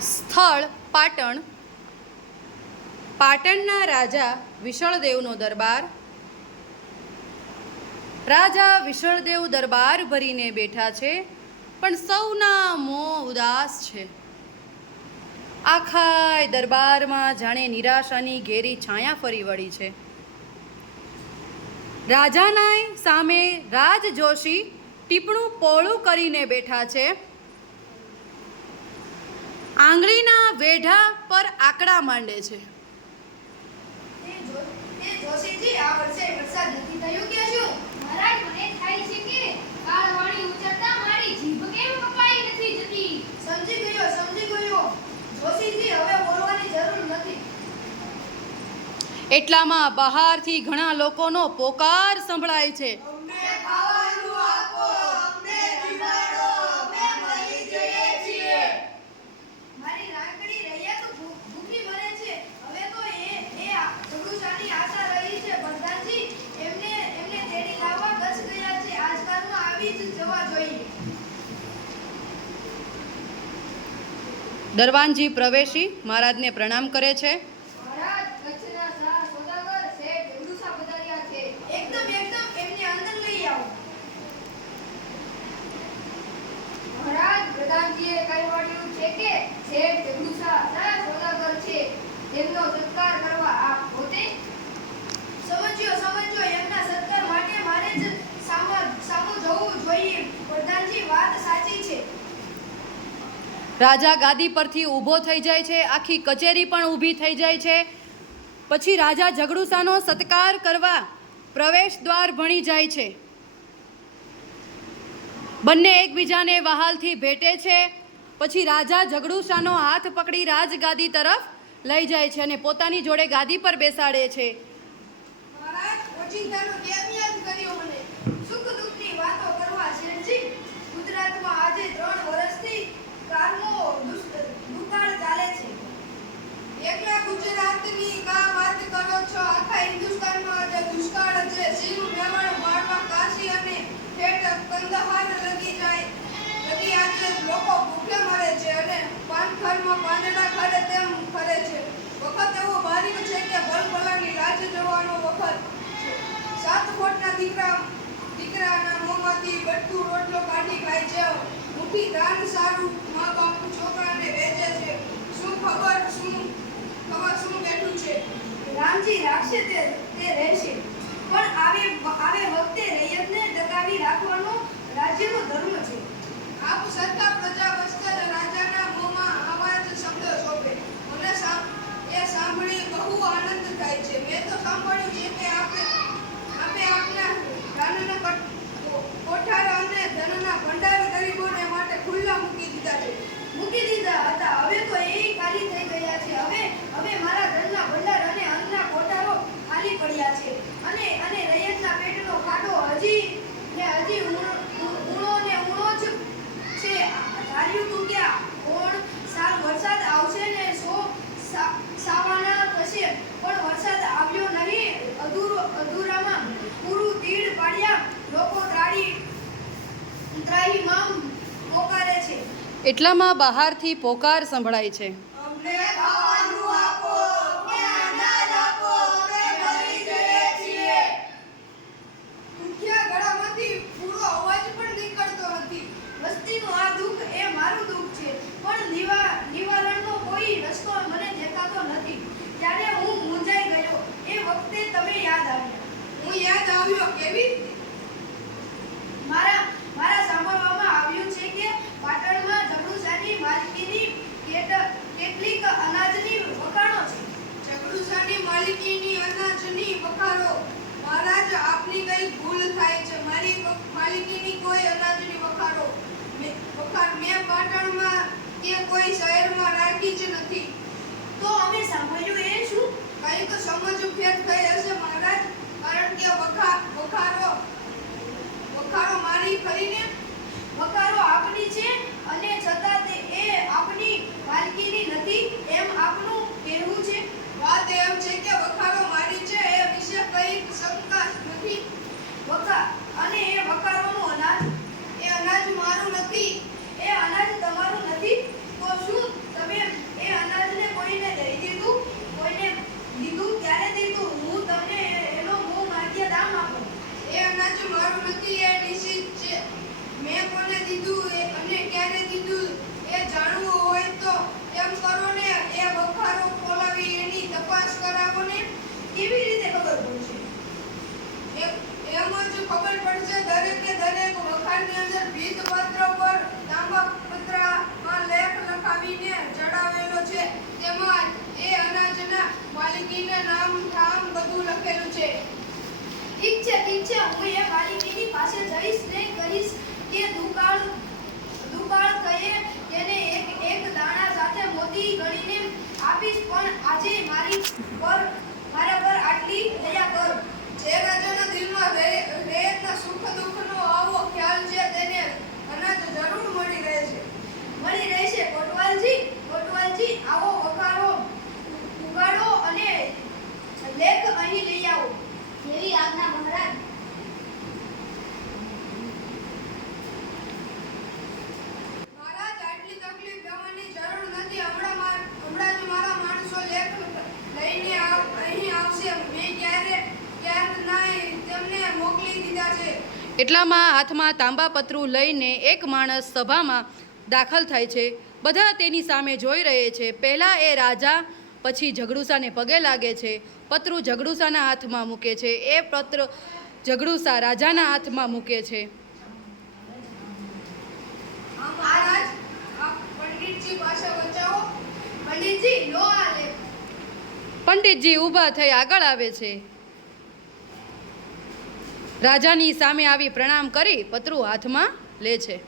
સ્થળ પાટણ. પાટણના રાજા વિશળદેવનો દરબાર. રાજા વિશળદેવ દરબાર ભરીને બેઠા છે, પણ સૌના મો ઉદાસ છે. આખાય દરબારમાં જાણે નિરાશાની ઘેરી છાયા ફરી વળી છે. રાજાનાય સામે રાજ જોશી ટીપણું પોળું કરીને બેઠા છે આંગળીના વેઢા પર આંકડા માંડે છે. એટલામાં બહારથી ઘણા લોકોનો પોકાર સંભળાય વરસાદ નથી થયો કે શું મહારાજ મને થાય છે કે કાળવાણી ઉચરતા મારી જીભ કેમ કપાઈ નથી જતી સમજી ગયો સમજી ગયો જોશીજી હવે બોલવાની જરૂર નથી એટલામાં બહારથી ઘણા લોકોનો પોકાર સંભળાય છે અમને ખાવાનું આપો અમને જીવાડો અમે મરી જઈએ છીએ મારી નાનકડી રૈયા તો ભૂ- ભૂખી મરે છે હવે તો એ એ આ જગુસાની આશા રહી છે પ્રધાનજી એમને એમને તેડી લાવવા કચ્છ ગયા છે આજકાલમાં આવી જ જવા જોઈએ દરવાનજી પ્રવેશી મહારાજને પ્રણામ કરે છે. છે કે શેઠ સત્કાર કરવા આપ પોતે સમજ્યો સમજ્યો એમના સત્કાર માટે મારે જ સામા સામું જવું જોઈએ પ્રધાનજી વાત સાચી છે રાજા ગાદી પરથી ઊભો થઈ જાય છે, આખી કચેરી પણ ઊભી થઈ જાય છે. પછી રાજા ઝઘડુસાનો સત્કાર કરવા પ્રવેશ દ્વાર ભણી જાય છે. બંને એકબીજાને વહાલથી ભેટે છે. પછી રાજા ઝઘડુસાનો હાથ પકડી રાજગાદી તરફ લઈ જાય છે અને પોતાની જોડે ગાદી પર બેસાડે છે. પાંદડા ખરે તેમ ફરે છે. વખત એવો બારીક છે કે ભલભલાની લાજ જવાનો વખત સાત ખોટના દીકરા દીકરાના મોંમાંથી બટકું રોટલો કાઢી ખાય છે. મુઠ્ઠી દાન સારું મા બાપ છોકરાને વેચે છે. શું ખબર શું ખબર શું બેઠું છે? રામજી રાખશે તે તે રહેશે. પણ આવે આવે વખતે રૈયતને દગાવી રાખવાનો રાજ્યનો ધર્મ છે. આપ સરકાર પ્રજા વસ્તર રાજાના સાંભળી બહુ આનંદ થાય છે. મેં તો સાંભળ્યું છે કે આપે આપે આપના કોઈ બહારથી પોકાર સંભળાય છે. ત્યારે હું મૂંઝાઈ ગયો એ વખતે તમે યાદ આવ્યા. હું યાદ આવ્યો કેવી મારા મારા સાંભળવામાં આવ્યું છે કે પાટણમાં જગડુસાની માલિકીની કેટ- કેટલીક અનાજની વખાણો છે જગડુસાની માલિકીની અનાજની વખાણો મહારાજ આપની કઈ ભૂલ થાય છે મારી વ- માલિકીની કોઈ અનાજની વખારો મે- મેં પાટણમાં કે કોઈ શહેરમાં રાખી જ નથી. તો અમે સાંભળ્યું એ શું? તો સમજ ફેર થઈ હશે મહારાજ. કારણ કે વખા વખારો વખારો મારી કરીને વખારો આપની છે? તેમજ ખબર લેખ લખાવીને ચડાવેલો છે. તેમાં એ અનાજના માલિકીના નામ, ઠામ બધું લખેલું છે. ઠીક છે ઠીક છે. હું એ માલિકીની પાસે જઈ એટલામાં હાથમાં તાંબા પતરું લઈને એક માણસ સભામાં દાખલ થાય છે. બધા તેની સામે જોઈ રહે છે. પહેલાં એ રાજા પછી ઝઘડુસાને પગે લાગે છે. પતરું ઝઘડુસાના હાથમાં મૂકે છે. એ પત્ર ઝઘડુસા રાજાના હાથમાં મૂકે છે. પંડિતજી ઊભા થઈ આગળ આવે છે. રાજાની સામે આવી પ્રણામ કરી પતરું હાથમાં લે છે.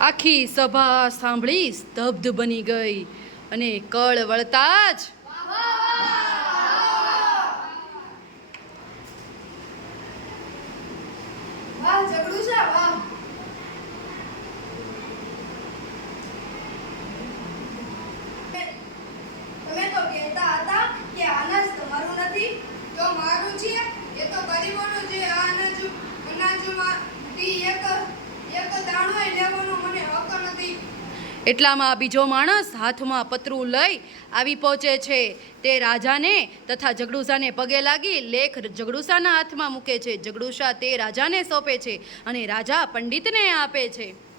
આખી સભા સાંભળી સ્તબ્ધ બની ગઈ. અને કળ વળતા જ એટલામાં બીજો માણસ હાથમાં પતરું લઈ આવી પહોંચે છે. તે રાજાને તથા જગડુસાને પગે લાગી લેખ જગડુસાના હાથમાં મૂકે છે. જગડુસા તે રાજાને સોંપે છે અને રાજા પંડિતને આપે છે.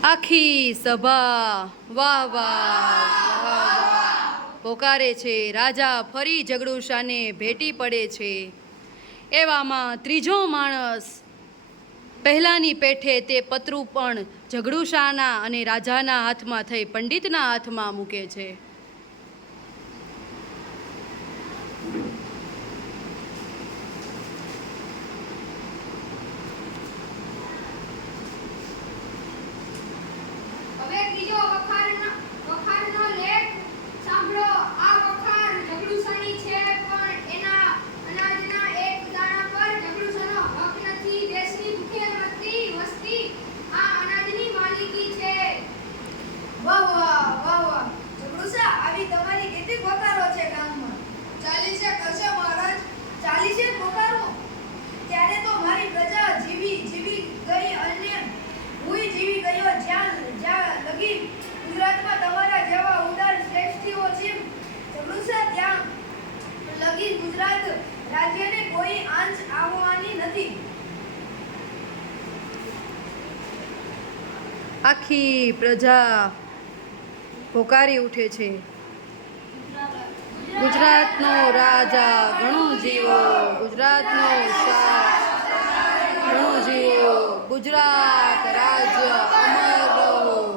આખી સભા, વાહ વાહ પોકારે છે રાજા, ફરી જગડુશાને ભેટી પડે છે. એવામાં ત્રીજો માણસ, પહેલાંની પેઠે તે પતરું પણ જગડુશાના અને રાજાના હાથમાં થઈ પંડિતના હાથમાં મૂકે છે. આખી પ્રજા પોકારી ઉઠે છે. ગુજરાતનો રાજા ઘણો જીવો ગુજરાતનો શાહ ઘણો જીવો ગુજરાત રાજ્ય અમર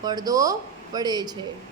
પડદો પડે છે.